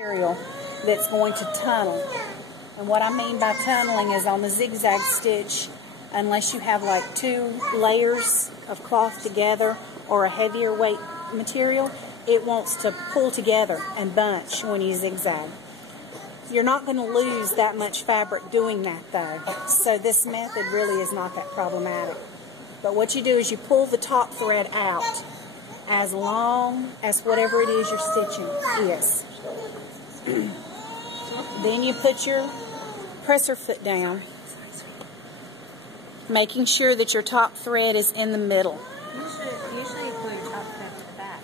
material that's going to tunnel. And what I mean by tunneling is on the zigzag stitch, unless you have like 2 layers of cloth together or a heavier weight material, it wants to pull together and bunch when you zigzag. You're not going to lose that much fabric doing that though, so this method really is not that problematic. But what you do is you pull the top thread out as long as whatever it is you're stitching is. Then you put your presser foot down, making sure that your top thread is in the middle. Usually you pull your top thread to the back.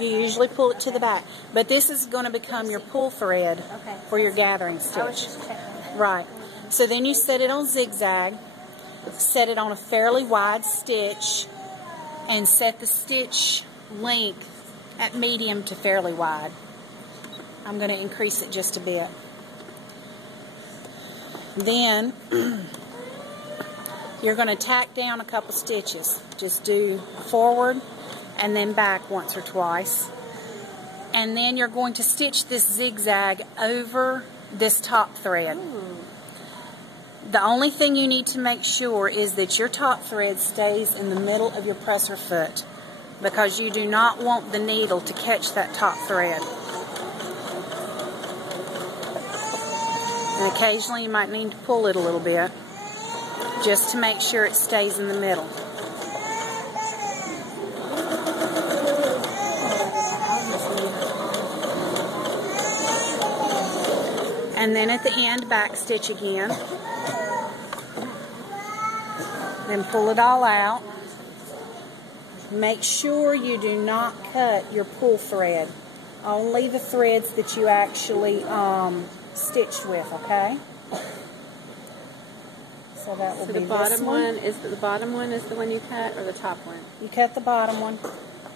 You usually pull it to the back, but this is going to become your pull thread for your gathering stitch. Right. So then you set it on zigzag, set it on a fairly wide stitch, and set the stitch length at medium to fairly wide. I'm going to increase it just a bit. Then you're going to tack down a couple stitches. Just do forward and then back once or twice. And then you're going to stitch this zigzag over this top thread. The only thing you need to make sure is that your top thread stays in the middle of your presser foot, because you do not want the needle to catch that top thread. And occasionally you might need to pull it a little bit just to make sure it stays in the middle. And then at the end, back stitch again. Then pull it all out. Make sure you do not cut your pull thread. Only the threads that you actually stitched with, okay? So that will be the bottom this one. the bottom one is the one you cut, or the top one? You cut the bottom one,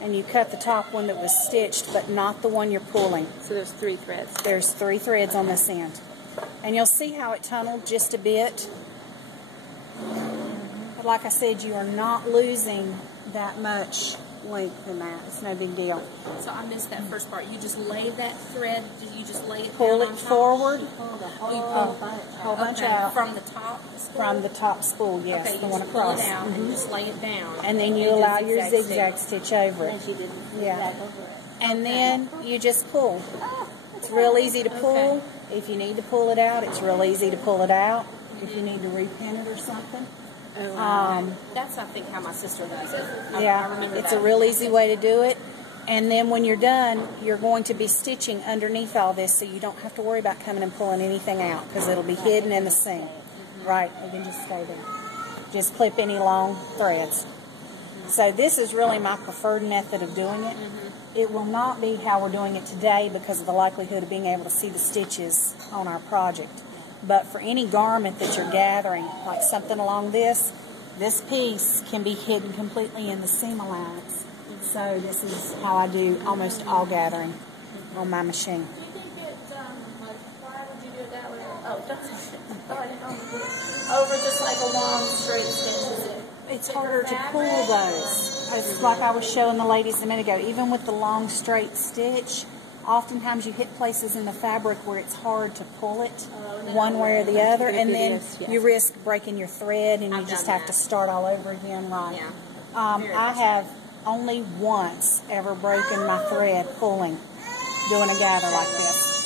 and you cut the top one that was stitched, but not the one you're pulling. So there's 3 threads. There's 3 threads on this end. And you'll see how it tunneled just a bit. But like I said, you are not losing that much length in that. It's no big deal. So I missed that first part. You just lay that thread, you just lay it Pull down it on top? forward. You pull Whole bunch okay, out. from the top spool? From the top spool, yes, okay, the you one just across. pull it out and just lay it down. And then you allow your zigzag stitch over it. Yeah. And then you just pull. It's real easy to pull. If you need to pull it out, it's real easy to pull it out. If you need to repin it or something. That's, I think, how my sister does it. Yeah, I remember it's that. a real easy way to do it. And then when you're done, you're going to be stitching underneath all this, so you don't have to worry about coming and pulling anything out, because it'll be hidden in the seam. Right, you can just stay there. Just clip any long threads. So this is really my preferred method of doing it. It will not be how we're doing it today because of the likelihood of being able to see the stitches on our project. But for any garment that you're gathering, like something along this piece can be hidden completely in the seam allowance. So this is how I do almost all gathering on my machine. Why would you do it that way? Oh, that's over just like a long straight stitch. It's harder to pull those. It's like I was showing the ladies a minute ago. Even with the long straight stitch, oftentimes you hit places in the fabric where it's hard to pull it one way or the other, and then you risk breaking your thread and you just have to start all over again. Right. I have only once ever broken my thread pulling, doing a gather like this.